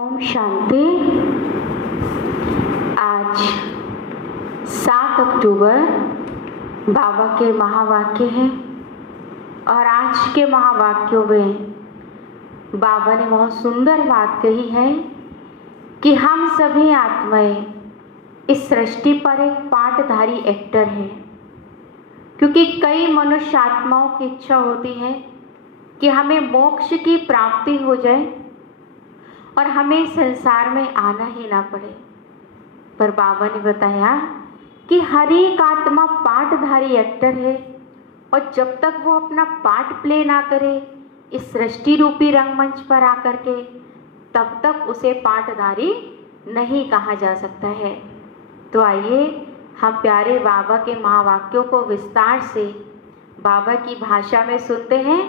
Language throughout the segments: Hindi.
ओम शांति। आज 7 अक्टूबर बाबा के महावाक्य हैं और आज के महावाक्यों में बाबा ने बहुत सुंदर बात कही है कि हम सभी आत्माएं इस सृष्टि पर एक पाठधारी एक्टर हैं, क्योंकि कई मनुष्य आत्माओं की इच्छा होती है कि हमें मोक्ष की प्राप्ति हो जाए और हमें संसार में आना ही ना पड़े। पर बाबा ने बताया कि हर एक आत्मा पाठधारी एक्टर है और जब तक वो अपना पार्ट प्ले ना करे इस सृष्टि रूपी रंगमंच पर आकर के, तब तक उसे पाठधारी नहीं कहा जा सकता है। तो आइए हम प्यारे बाबा के महावाक्यों को विस्तार से बाबा की भाषा में सुनते हैं।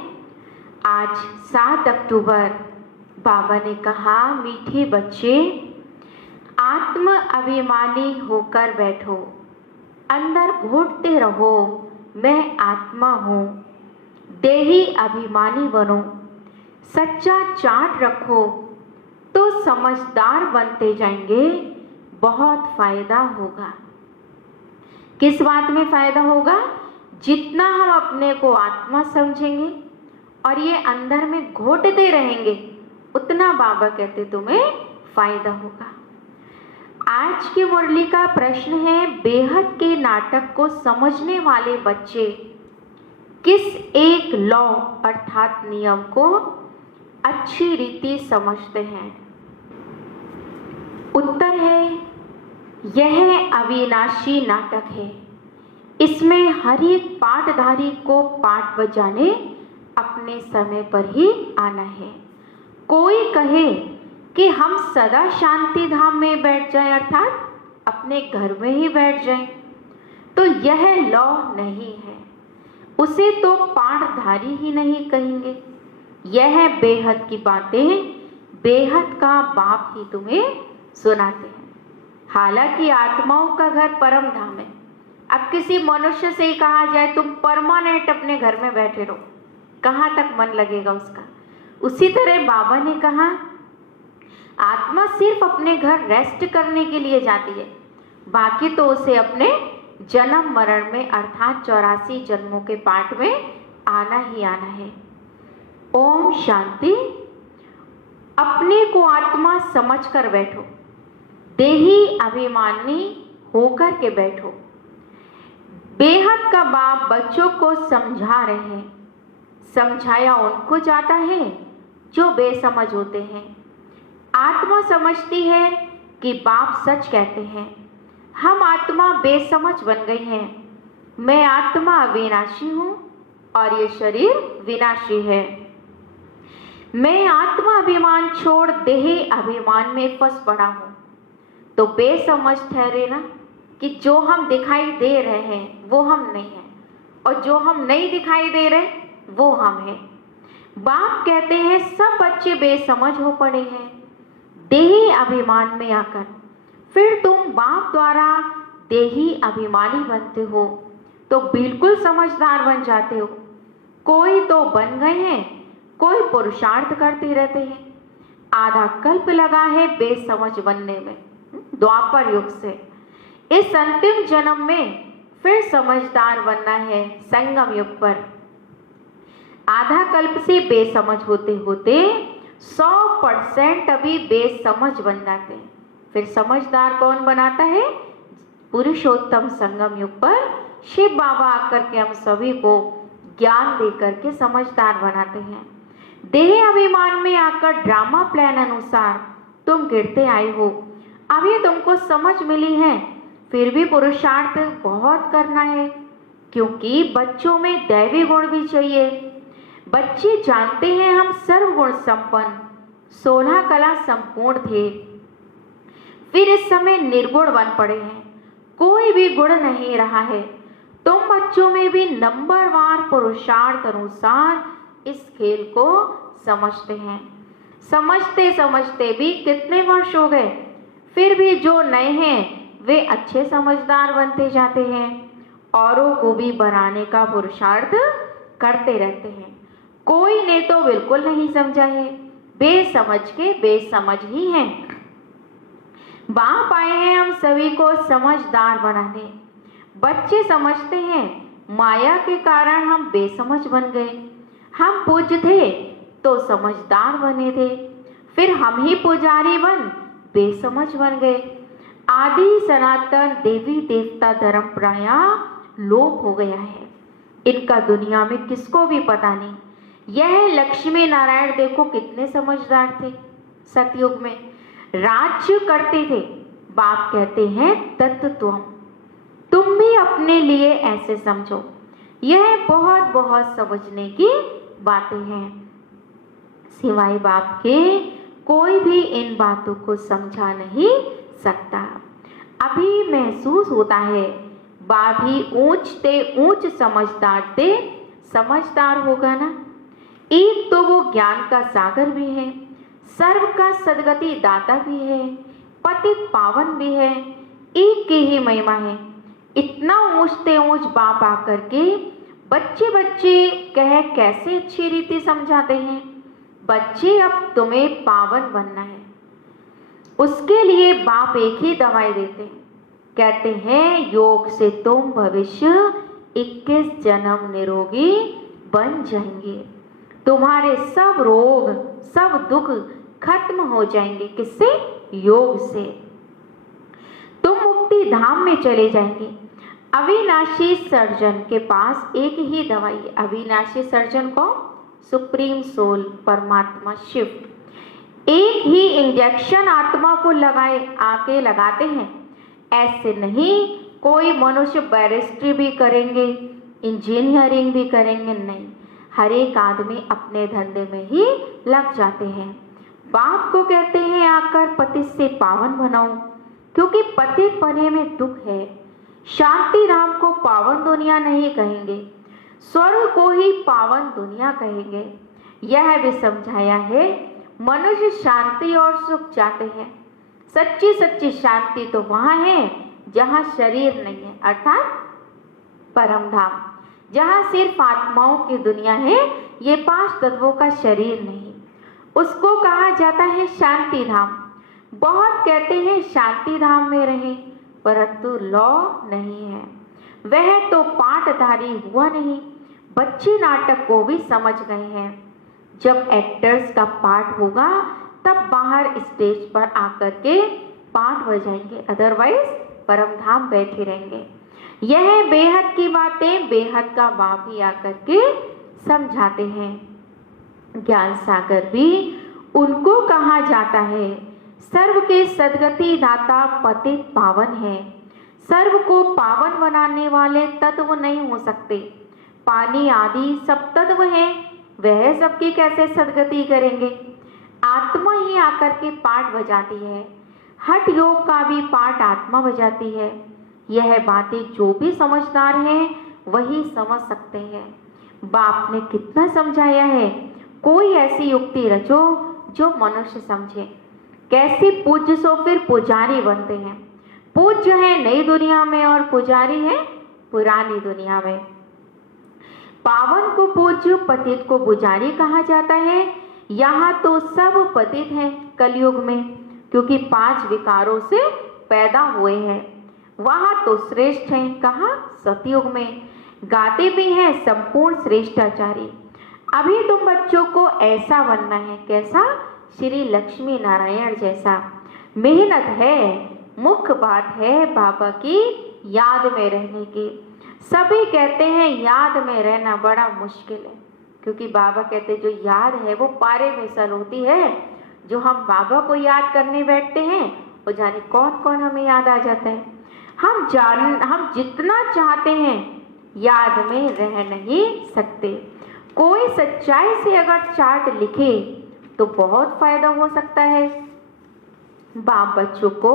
आज 7 अक्टूबर बाबा ने कहा, मीठे बच्चे आत्म अभिमानी होकर बैठो, अंदर घोटते रहो मैं आत्मा हूँ, देही अभिमानी बनो, सच्चा चार्ट रखो तो समझदार बनते जाएंगे, बहुत फायदा होगा। किस बात में फायदा होगा? जितना हम अपने को आत्मा समझेंगे और ये अंदर में घोटते रहेंगे, उतना बाबा कहते तुम्हें फायदा होगा। आज की मुरली का प्रश्न है, बेहद के नाटक को समझने वाले बच्चे किस एक लॉ अर्थात नियम को अच्छी रीति समझते हैं? उत्तर है, यह अविनाशी नाटक है। इसमें हर एक पाठधारी को पाठ बजाने अपने समय पर ही आना है। कोई कहे कि हम सदा शांति धाम में बैठ जाएं, अर्थात अपने घर में ही बैठ जाएं, तो यह लॉ नहीं है। उसे तो पाठधारी ही नहीं कहेंगे। यह बेहद की बातें बेहद का बाप ही तुम्हें सुनाते हैं। हालांकि आत्माओं का घर परम धाम है। अब किसी मनुष्य से ही कहा जाए तुम परमानेंट अपने घर में बैठे रहो, कहाँ तक मन लगेगा उसका? उसी तरह बाबा ने कहा, आत्मा सिर्फ अपने घर रेस्ट करने के लिए जाती है, बाकी तो उसे अपने जन्म मरण में अर्थात 84 जन्मों के पाठ में आना ही आना है। ओम शांति। अपने को आत्मा समझकर बैठो, देही अभिमानी होकर के बैठो। बेहद का बाप बच्चों को समझा रहे हैं। समझाया उनको जाता है जो बेसमझ होते हैं। आत्मा समझती है कि बाप सच कहते हैं। हम आत्मा बेसमझ बन गई हैं। मैं आत्मा अविनाशी हूँ और ये शरीर विनाशी है। मैं आत्मा अभिमान छोड़ देही अभिमान में फंस पड़ा हूँ। तो बेसमझ ठहरे ना कि जो हम दिखाई दे रहे हैं वो हम नहीं हैं और जो हम नहीं दिखाई दे रहे वो हम हैं। बाप कहते हैं सब बच्चे बेसमझ हो पड़े हैं देही अभिमान में आकर। फिर तुम बाप द्वारा देही अभिमानी बनते हो तो बिल्कुल समझदार बन जाते हो। कोई तो बन गए हैं, कोई पुरुषार्थ करते रहते हैं। आधा कल्प लगा है बेसमझ बनने में, द्वापर युग से। इस अंतिम जन्म में फिर समझदार बनना है संगम युग पर। आधा कल्प से बेसमझ होते होते 100% अभी बेसमझ बन जाते हैं। फिर समझदार कौन बनाता है? पुरुषोत्तम संगम युग पर शिव बाबा आकर के हम सभी को ज्ञान देकर के समझदार बनाते हैं। देह अभिमान में आकर ड्रामा प्लान अनुसार तुम गिरते आए हो। अभी तुमको समझ मिली है, फिर भी पुरुषार्थ बहुत करना है, क्योंकि बच्चों में दैवी गुण भी चाहिए। बच्चे जानते हैं हम सर्वगुण संपन्न 16 कला संपूर्ण थे, फिर इस समय निर्गुण बन पड़े हैं, कोई भी गुण नहीं रहा है। तुम बच्चों में भी नंबरवार पुरुषार्थ अनुसार इस खेल को समझते हैं। समझते समझते भी कितने वर्ष हो गए, फिर भी जो नए हैं वे अच्छे समझदार बनते जाते हैं, औरों को भी बनाने का पुरुषार्थ करते रहते हैं। कोई ने तो बिल्कुल नहीं समझा है, बेसमझ के बेसमझ ही हैं। बाप आए हैं हम सभी को समझदार बनाने। बच्चे समझते हैं माया के कारण हम बेसमझ बन गए। हम पूज्य थे तो समझदार बने थे, फिर हम ही पुजारी बन बेसमझ बन गए। आदि सनातन देवी देवता धर्म प्रायः लोप हो गया है। इनका दुनिया में किसको भी पता नहीं। यह लक्ष्मी नारायण देखो कितने समझदार थे। सतयुग में राज्य करते थे। बाप कहते हैं तत्व तुम भी अपने लिए ऐसे समझो। यह बहुत बहुत समझने की बातें हैं। सिवाय बाप के कोई भी इन बातों को समझा नहीं सकता। अभी महसूस होता है बाप ही ऊंच ते ऊंच समझदार ते समझदार होगा ना। एक तो वो ज्ञान का सागर भी है, सर्व का सदगति दाता भी है, पतित पावन भी है। एक की ही महिमा है। इतना ऊंच ते ऊंच बाप आकर के बच्चे बच्चे कह कैसे अच्छी रीति समझाते हैं। बच्चे अब तुम्हें पावन बनना है, उसके लिए बाप एक ही दवाई देते हैं। कहते हैं योग से तुम भविष्य 21 जन्म निरोगी बन जाएंगे। तुम्हारे सब रोग सब दुख खत्म हो जाएंगे। किससे? योग से। तुम मुक्ति धाम में चले जाएंगे। अविनाशी सर्जन के पास एक ही दवाई है। अविनाशी सर्जन को सुप्रीम सोल परमात्मा शिव एक ही इंजेक्शन आत्मा को लगाते हैं। ऐसे नहीं कोई मनुष्य बैरिस्ट्री भी करेंगे, इंजीनियरिंग भी करेंगे, नहीं। हर एक आदमी अपने धंधे में ही लग जाते हैं। बाप को कहते हैं आकर पतित से पावन बनाओ, क्योंकि पतित बने में दुख है। शांति धाम को पावन दुनिया नहीं कहेंगे, स्वर्ग को ही पावन दुनिया कहेंगे। यह भी समझाया है मनुष्य शांति और सुख चाहते हैं। सच्ची सच्ची शांति तो वहाँ है जहाँ शरीर नहीं है, अर्थात परम धाम, जहाँ सिर्फ आत्माओं की दुनिया है। ये 5 तत्वों का शरीर नहीं, उसको कहा जाता है शांति धाम। बहुत कहते हैं शांति धाम में रहें, परंतु लौ नहीं है। वह तो पाठधारी हुआ नहीं। बच्चे नाटक को भी समझ गए हैं। जब एक्टर्स का पाठ होगा तब बाहर स्टेज पर आकर के पाठ बजाएंगे, अदरवाइज परम धाम बैठे रहेंगे। यह बेहद की बातें बेहद का बाप ही आकर के समझाते हैं। ज्ञान सागर भी उनको कहा जाता है। सर्व के सदगति दाता पतित पावन है। सर्व को पावन बनाने वाले तत्व नहीं हो सकते। पानी आदि सब तत्व हैं, वह सबकी कैसे सदगति करेंगे? आत्मा ही आकर के पाठ बजाती है। हठ योग का भी पाठ आत्मा बजाती है। यह बातें जो भी समझदार हैं वही समझ सकते हैं। बाप ने कितना समझाया है। कोई ऐसी युक्ति रचो जो मनुष्य समझे। कैसे पूज्य सो फिर पुजारी बनते हैं। पूज्य है नई दुनिया में और पुजारी है पुरानी दुनिया में। पावन को पूज्य, पतित को पुजारी कहा जाता है। यहाँ तो सब पतित हैं कलयुग में, क्योंकि 5 विकारों से पैदा हुए हैं। वहाँ तो श्रेष्ठ हैं, कहाँ? सतयुग में। गाते भी हैं संपूर्ण श्रेष्ठाचारी। अभी तुम बच्चों को ऐसा बनना है, कैसा? श्री लक्ष्मी नारायण जैसा। मेहनत है, मुख्य बात है बाबा की याद में रहने की। सभी कहते हैं याद में रहना बड़ा मुश्किल है, क्योंकि बाबा कहते हैं जो याद है वो पारे मिसल होती है। जो हम बाबा को याद करने बैठते हैं वो जाने कौन कौन हमें याद आ जाता है। हम जितना चाहते हैं याद में रह नहीं सकते। कोई सच्चाई से अगर चार्ट लिखे तो बहुत फायदा हो सकता है। बाप बच्चों को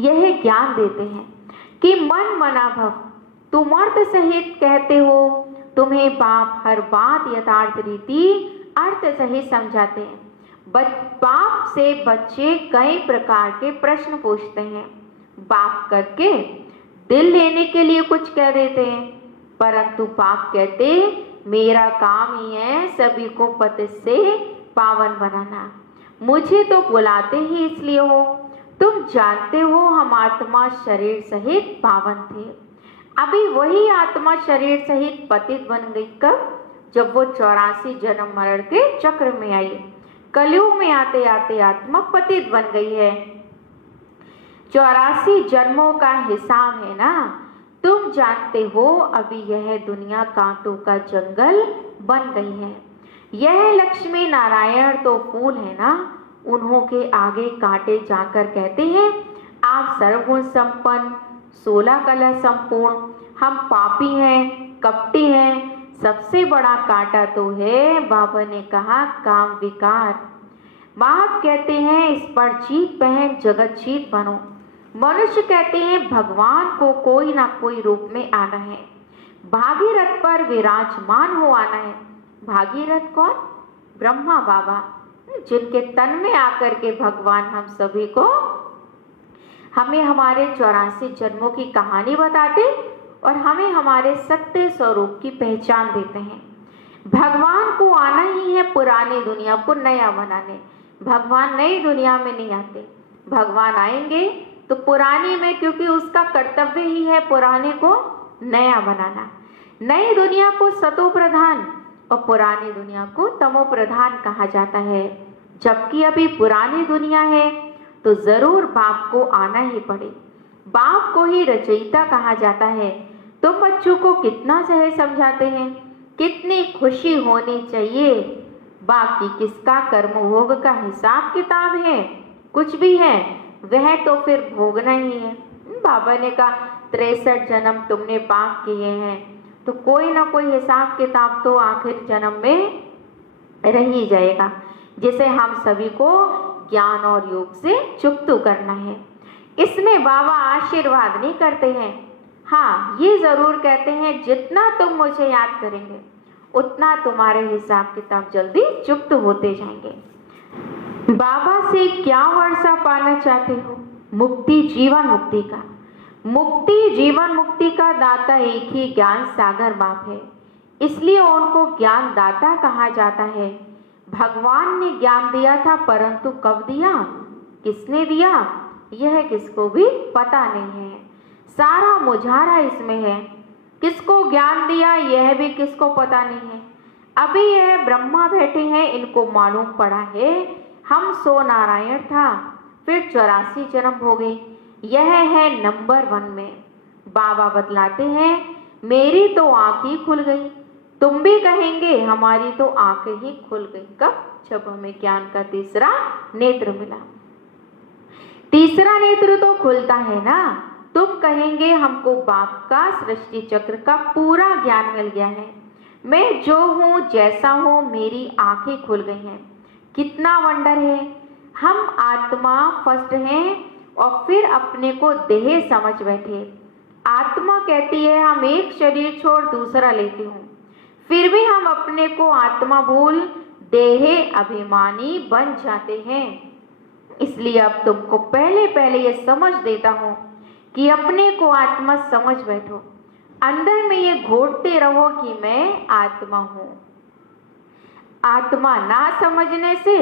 यह ज्ञान देते हैं कि मन मना भव, तुम अर्थ सहित कहते हो। तुम्हें बाप हर बात यथार्थ रीति अर्थ सहित समझाते हैं। बाप से बच्चे कई प्रकार के प्रश्न पूछते हैं। बाप करके दिल लेने के लिए कुछ कह देते हैं, परंतु बाप कहते मेरा काम ही है सभी को पतित से पावन बनाना। मुझे तो बुलाते ही इसलिए हो। तुम जानते हो हम आत्मा शरीर सहित पावन थे। अभी वही आत्मा शरीर सहित पतित बन गई कब? जब वो 84 जन्म मरण के चक्र में आई। कलयुग में आते आते आत्मा पतित बन गई है। 84 जन्मों का हिसाब है ना। तुम जानते हो अभी यह दुनिया कांटों का जंगल बन गई है। यह लक्ष्मी नारायण तो फूल है ना, उन्हों के आगे कांटे जाकर कहते हैं आप सर्वगुण संपन्न 16 कला संपूर्ण। हम पापी हैं, कपटी हैं, सबसे बड़ा कांटा तो है, बाबा ने कहा, काम विकार। बाप कहते हैं इस पर जीत पहन जगत जीत बनो। मनुष्य कहते हैं भगवान को कोई ना कोई रूप में आना है, भागीरथ पर विराजमान हो आना है। भागीरथ कौन? ब्रह्मा बाबा, जिनके तन में आकर के भगवान हम सभी को हमें हमारे 84 जन्मों की कहानी बताते और हमें हमारे सत्य स्वरूप की पहचान देते हैं। भगवान को आना ही है पुरानी दुनिया को नया बनाने। भगवान नई दुनिया में नहीं आते। भगवान आएंगे तो पुरानी में, क्योंकि उसका कर्तव्य ही है पुराने को नया बनाना। नई दुनिया को सतो प्रधान और पुरानी दुनिया को तमो प्रधान कहा जाता है। जबकि अभी पुरानी दुनिया है तो जरूर बाप को आना ही पड़े। बाप को ही रचयिता कहा जाता है। तुम बच्चों को कितना सहज समझाते हैं, कितनी खुशी होनी चाहिए। बाकी किसका कर्म भोग का हिसाब किताब है? कुछ भी है वह तो फिर भोगना ही है। बाबा ने कहा 63 जन्म तुमने पाप किए हैं तो कोई ना कोई हिसाब किताब तो आखिर जन्म में रह ही जाएगा, जिसे हम सभी को ज्ञान और योग से चुकता करना है। इसमें बाबा आशीर्वाद नहीं करते हैं, हाँ ये जरूर कहते हैं जितना तुम मुझे याद करेंगे उतना तुम्हारे हिसाब किताब जल्दी चुकत होते जाएंगे। बाबा से क्या वर्षा पाना चाहते हो? मुक्ति, जीवन मुक्ति का। मुक्ति, जीवन मुक्ति का दाता एक ही ज्ञान सागर बाप है, इसलिए उनको ज्ञान दाता कहा जाता है। भगवान ने ज्ञान दिया था, परंतु कब दिया, किसने दिया, यह किसको भी पता नहीं है। सारा मुझारा इसमें है। किसको ज्ञान दिया यह भी किसको पता नहीं है। अभी यह ब्रह्मा बैठे हैं, इनको मालूम पड़ा है हम सो नारायण था, फिर 84 जन्म हो गए। यह है नंबर 1 में। बाबा बतलाते हैं मेरी तो आँख ही खुल गई। तुम भी कहेंगे हमारी तो आंखें ही खुल गई। कब? जब हमें ज्ञान का तीसरा नेत्र मिला। तीसरा नेत्र तो खुलता है ना। तुम कहेंगे हमको बाप का सृष्टि चक्र का पूरा ज्ञान मिल गया है। मैं जो हूँ जैसा हूँ, मेरी आंखें खुल गई हैं। कितना वंडर है। हम आत्मा फर्स्ट हैं और फिर अपने को देह समझ बैठे। आत्मा कहती है हम एक शरीर छोड़ दूसरा लेती हूँ, फिर भी हम अपने को आत्मा भूल देह अभिमानी बन जाते हैं। इसलिए अब तुमको पहले ये समझ देता हूँ कि अपने को आत्मा समझ बैठो। अंदर में ये घोटते रहो कि मैं आत्मा हूँ। आत्मा ना समझने से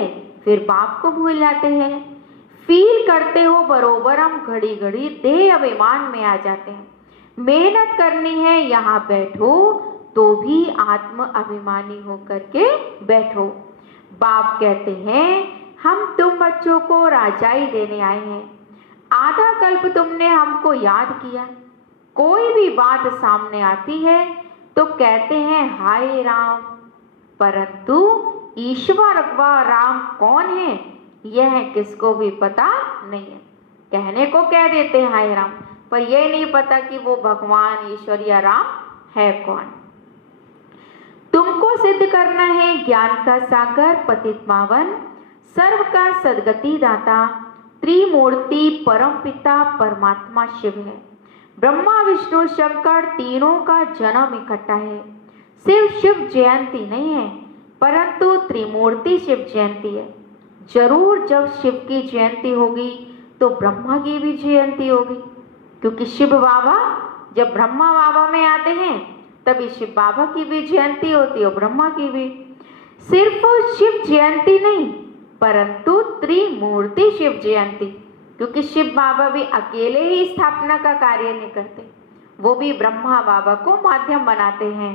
फिर बाप को भूल जाते हैं। फील करते हो बरोबर हम घड़ी घड़ी देह अभिमान में आ जाते हैं। मेहनत करनी है यहाँ बैठो तो भी आत्म अभिमानी होकर के बैठो। बाप कहते हैं हम तुम बच्चों को राजाई देने आए हैं। आधा कल्प तुमने हमको याद किया। कोई भी बात सामने आती है तो कहते हैं हाय राम, परंतु ईश्वर व राम कौन है यह किसको भी पता नहीं है। कहने को कह देते हैं हाय राम, पर यह नहीं पता कि वो भगवान ईश्वर या राम है कौन। तुमको सिद्ध करना है ज्ञान का सागर पतित पावन, सर्व का सदगति दाता, त्रिमूर्ति परम पिता परमात्मा शिव है। ब्रह्मा विष्णु शंकर तीनों का जन्म इकट्ठा है। सिर्फ शिव जयंती नहीं है, परंतु त्रिमूर्ति शिव जयंती है। जरूर जब शिव की जयंती होगी तो ब्रह्मा की भी जयंती होगी, क्योंकि शिव बाबा जब ब्रह्मा बाबा में आते हैं तभी शिव बाबा की भी जयंती होती है और ब्रह्मा की भी। सिर्फ शिव जयंती नहीं, परंतु त्रिमूर्ति शिव जयंती, क्योंकि शिव बाबा भी अकेले ही स्थापना का कार्य नहीं करते, वो भी ब्रह्मा बाबा को माध्यम बनाते हैं।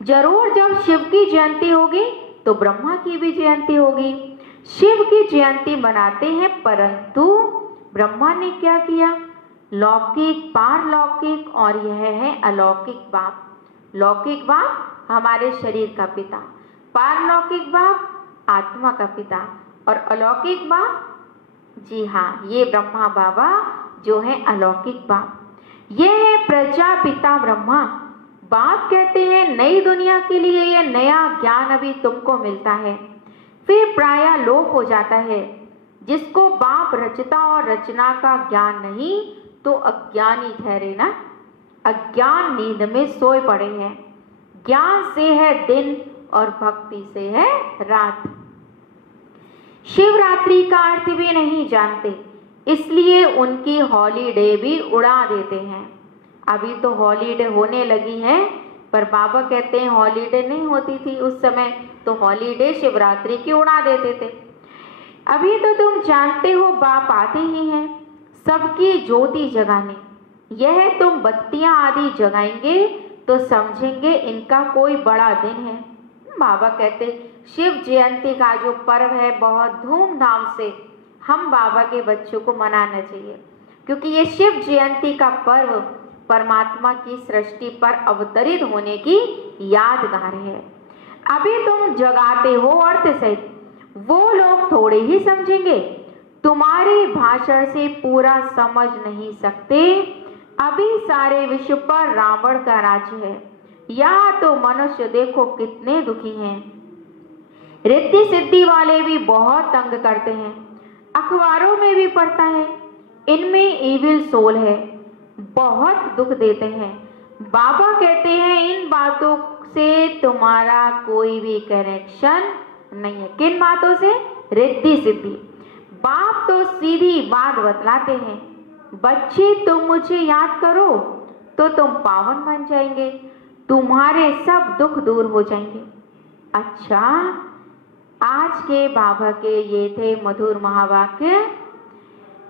जरूर जब शिव की जयंती होगी तो ब्रह्मा की भी जयंती होगी। शिव की जयंती मनाते हैं, परंतु ब्रह्मा ने क्या किया? लौकिक, पारलौकिक और यह है अलौकिक बाप। लौकिक बाप हमारे शरीर का पिता, पारलौकिक बाप आत्मा का पिता और अलौकिक बाप, जी हाँ, ये ब्रह्मा बाबा जो है अलौकिक बाप। ये है प्रजापिता ब्रह्मा। बाप कहते हैं नई दुनिया के लिए यह नया ज्ञान अभी तुमको मिलता है, फिर प्रायः लोप हो जाता है। जिसको बाप रचता और रचना का ज्ञान नहीं तो अज्ञानी ठहरे ना। अज्ञान नींद में सोए पड़े हैं। ज्ञान से है दिन और भक्ति से है रात। शिवरात्रि का अर्थ भी नहीं जानते, इसलिए उनकी हॉलीडे भी उड़ा देते हैं। अभी तो हॉलीडे होने लगी है, पर बाबा कहते हैं हॉलीडे नहीं होती थी उस समय, तो हॉलीडे शिवरात्रि की उड़ा देते थे। अभी तो तुम जानते हो बाप आते ही हैं सबकी ज्योति जगाने। यह तुम बत्तियां आदि जगाएंगे तो समझेंगे इनका कोई बड़ा दिन है। बाबा कहते शिव जयंती का जो पर्व है बहुत धूमधाम से हम बाबा के बच्चों को मनाना चाहिए, क्योंकि ये शिव जयंती का पर्व परमात्मा की सृष्टि पर अवतरित होने की यादगार है। अभी तुम जगाते हो अर्थ सहित, वो लोग थोड़े ही समझेंगे, तुम्हारे भाषण से पूरा समझ नहीं सकते। अभी सारे विश्व पर रावण का राज्य है, यहाँ तो मनुष्य देखो कितने दुखी हैं। रिद्धि सिद्धि वाले भी बहुत तंग करते हैं, अखबारों में भी पढ़ता है इनमें इविल सोल है, बहुत दुख देते हैं। बाबा कहते हैं इन बातों से तुम्हारा कोई भी कनेक्शन नहीं है। किन बातों से? रिद्धि सिद्धि। बाप तो सीधी बात बतलाते हैं, बच्चे तुम मुझे याद करो तो तुम पावन बन जाएंगे, तुम्हारे सब दुख दूर हो जाएंगे। अच्छा, आज के बाबा के ये थे मधुर महावाक्य।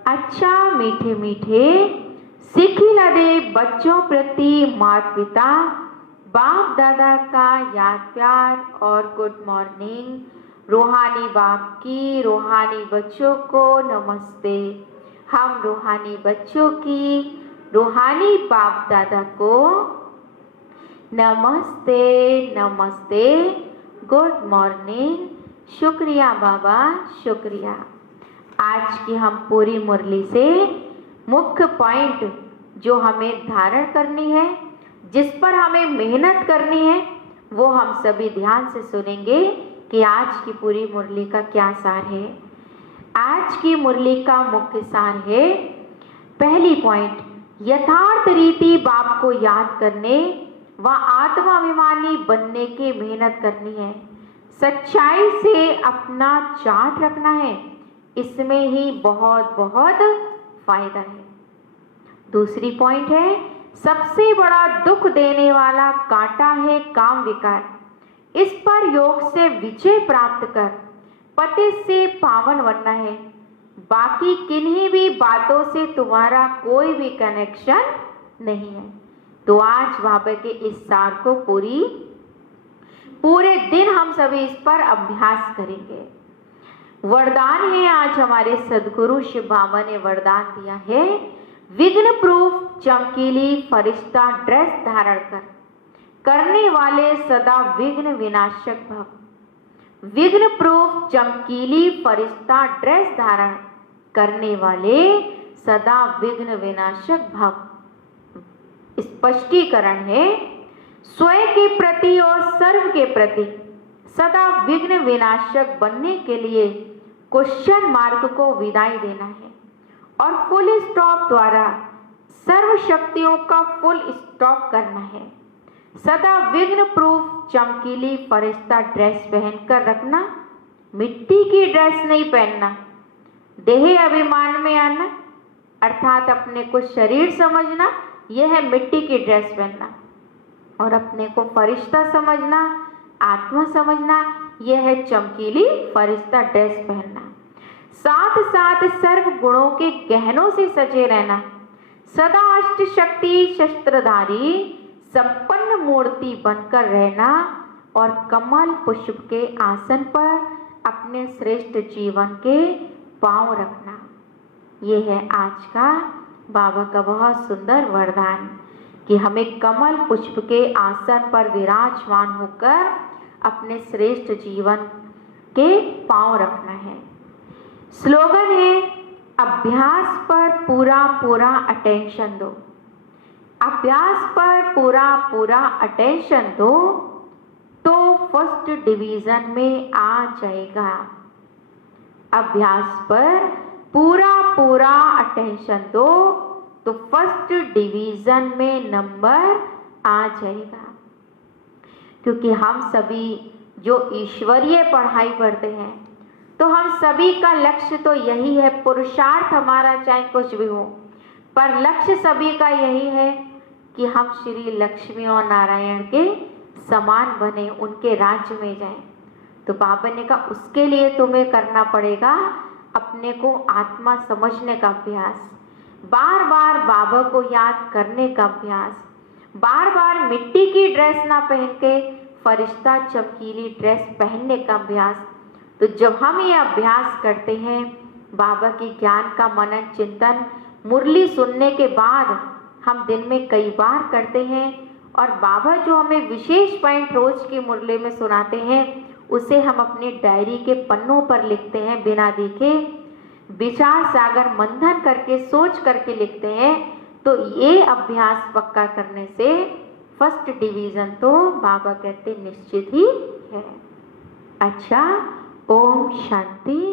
अच्छा मीठे मीठे सिखिला दे बच्चों प्रति माता पिता, बाप दादा का याद प्यार और गुड मॉर्निंग। रूहानी बाप की रूहानी बच्चों को नमस्ते। हम रूहानी बच्चों की रूहानी बाप दादा को नमस्ते नमस्ते, गुड मॉर्निंग। शुक्रिया बाबा, शुक्रिया। आज की हम पूरी मुरली से मुख्य पॉइंट जो हमें धारण करनी है, जिस पर हमें मेहनत करनी है, वो हम सभी ध्यान से सुनेंगे कि आज की पूरी मुरली का क्या सार है। आज की मुरली का मुख्य सार है, पहली पॉइंट, यथार्थ रीति बाप को याद करने व आत्माभिमानी बनने की मेहनत करनी है। सच्चाई से अपना चार्ट रखना है, इसमें ही बहुत बहुत फायदा है। दूसरी पॉइंट है, सबसे बड़ा दुख देने वाला कांटा है काम विकार। इस पर योग से विजय प्राप्त कर पतित से पावन बनना है। बाकी किन्हीं भी बातों से तुम्हारा कोई भी कनेक्शन नहीं है। तो आज बाबा के इस सार को पूरे दिन हम सभी इस पर अभ्यास करेंगे। वरदान है, आज हमारे सदगुरु शिव बाबा ने वरदान दिया है, विघ्न प्रूफ चमकीली फरिश्ता ड्रेस धारण कर, करने वाले सदा विघ्न विनाशक भव। विघ्न प्रूफ चमकीली फरिश्ता ड्रेस धारण करने वाले सदा विघ्न विनाशक भव। स्पष्टीकरण है, स्वयं के प्रति और सर्व के प्रति सदा विघ्न विनाशक बनने के लिए क्वेश्चन मार्क को विदाई देना है और फुल स्टॉप द्वारा सर्व शक्तियों का फुल स्टॉप करना है। सदा विघ्न प्रूफ चमकीली फरिश्ता ड्रेस पहनकर रखना, मिट्टी की ड्रेस नहीं पहनना। देह अभिमान में आना अर्थात अपने को शरीर समझना, यह है मिट्टी की ड्रेस पहनना, और अपने को फरिश्ता समझना, आत्मा समझना, यह है चमकीली फरिश्ता ड्रेस पहनना। साथ साथ सर्व गुणों के गहनों से सजे रहना, सदा अष्ट शक्ति शस्त्रधारी संपन्न मूर्ति बनकर रहना और कमल पुष्प के आसन पर अपने श्रेष्ठ जीवन के पांव रखना। ये है आज का बाबा का बहुत सुंदर वरदान कि हमें कमल पुष्प के आसन पर विराजमान होकर अपने श्रेष्ठ जीवन के पांव रखना है। स्लोगन है, अभ्यास पर पूरा पूरा अटेंशन दो। अभ्यास पर पूरा पूरा अटेंशन दो तो फर्स्ट डिवीजन में आ जाएगा। अभ्यास पर पूरा पूरा अटेंशन दो तो फर्स्ट डिवीजन में नंबर आ जाएगा। क्योंकि हम सभी जो ईश्वरीय पढ़ाई पढ़ते हैं तो हम सभी का लक्ष्य तो यही है, पुरुषार्थ हमारा चाहे कुछ भी हो, पर लक्ष्य सभी का यही है कि हम श्री लक्ष्मी और नारायण के समान बने, उनके राज्य में जाएं। तो बाबा ने कहा उसके लिए तुम्हें करना पड़ेगा अपने को आत्मा समझने का अभ्यास, बार बार बाबा को याद करने का अभ्यास, बार बार मिट्टी की ड्रेस ना पहन के फरिश्ता चमकीली ड्रेस पहनने का अभ्यास। तो जब हम ये अभ्यास करते हैं, बाबा की ज्ञान का मनन चिंतन मुरली सुनने के बाद हम दिन में कई बार करते हैं और बाबा जो हमें विशेष पॉइंट रोज की मुरली में सुनाते हैं उसे हम अपनी डायरी के पन्नों पर लिखते हैं, बिना देखे विचार सागर मंथन करके सोच करके लिखते हैं। तो ये अभ्यास पक्का करने से फर्स्ट डिवीजन तो बाबा कहते निश्चित ही है। अच्छा, ओम शांति।